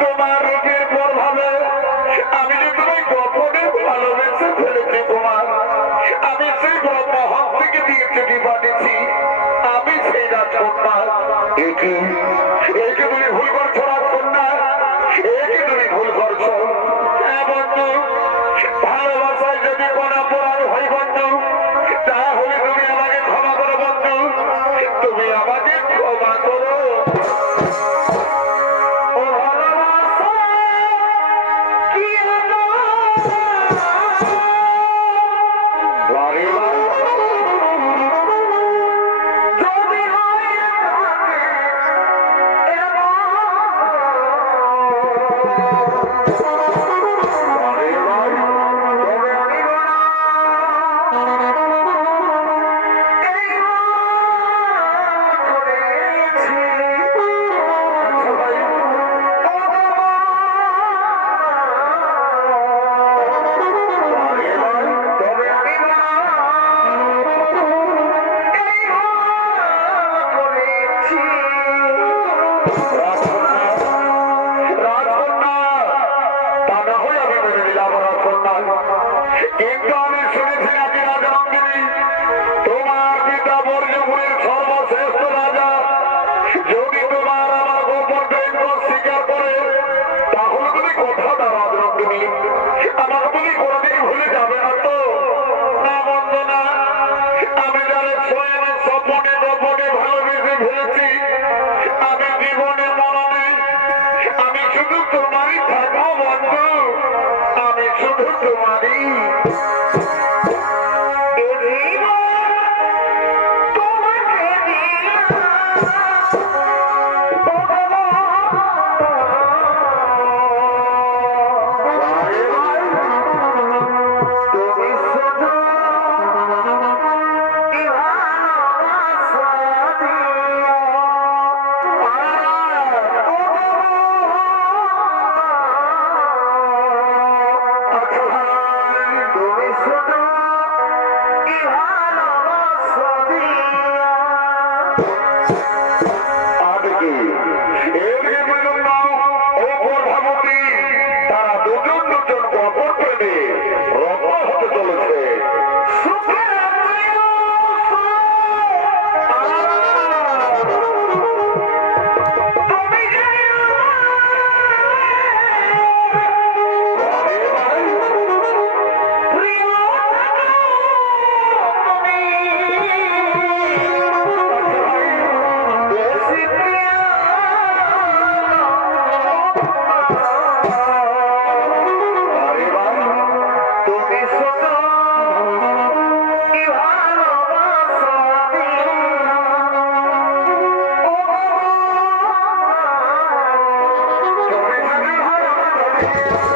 তোমার রূপের প্রভাবে আমি যে তোমায় গোপনে ভালোবেসে ফেলেছি তোমার, আমি সেই মহল থেকে দিয়ে চিঠি পাঠিয়েছি, আমি সেই রাজকন্যা। একে তুমি ভুল করছো রাজকন্যা, একে তুমি ভুল করছো। হ্যাঁ বন্ধু, ভালোবাসায় যদি কোনো অপরাধ হয় বন্ধু, তাহলে তুমি আমাকে ক্ষমা করো বন্ধু, তুমি আমাকে ক্ষমা করো। কিন্তু আমি শুনেছি নাকি রাজনন্দিনী তোমার পিতা বর্জপুরের সর্বশ্রেষ্ঠ রাজা, যদি তোমার আমার গোপন প্রেম স্বীকার করে তাহলে তুমি কথাটা রাজনন্দিনী আমাকে তুমি কোনদিন ভুলে যাবে না তো? না বন্ধ না, আমি যারা স্বয়ং স্বপনে গোপনে ভালোবেসে ফেলেছি, আমি জীবনে মননে আমি শুধু তোমারই থাকবো বন্ধু, আমি শুধু তোমারই। তারা দুজন দুজন গোপন প্রেমে রত্ন হতে চলেছে। Yeah.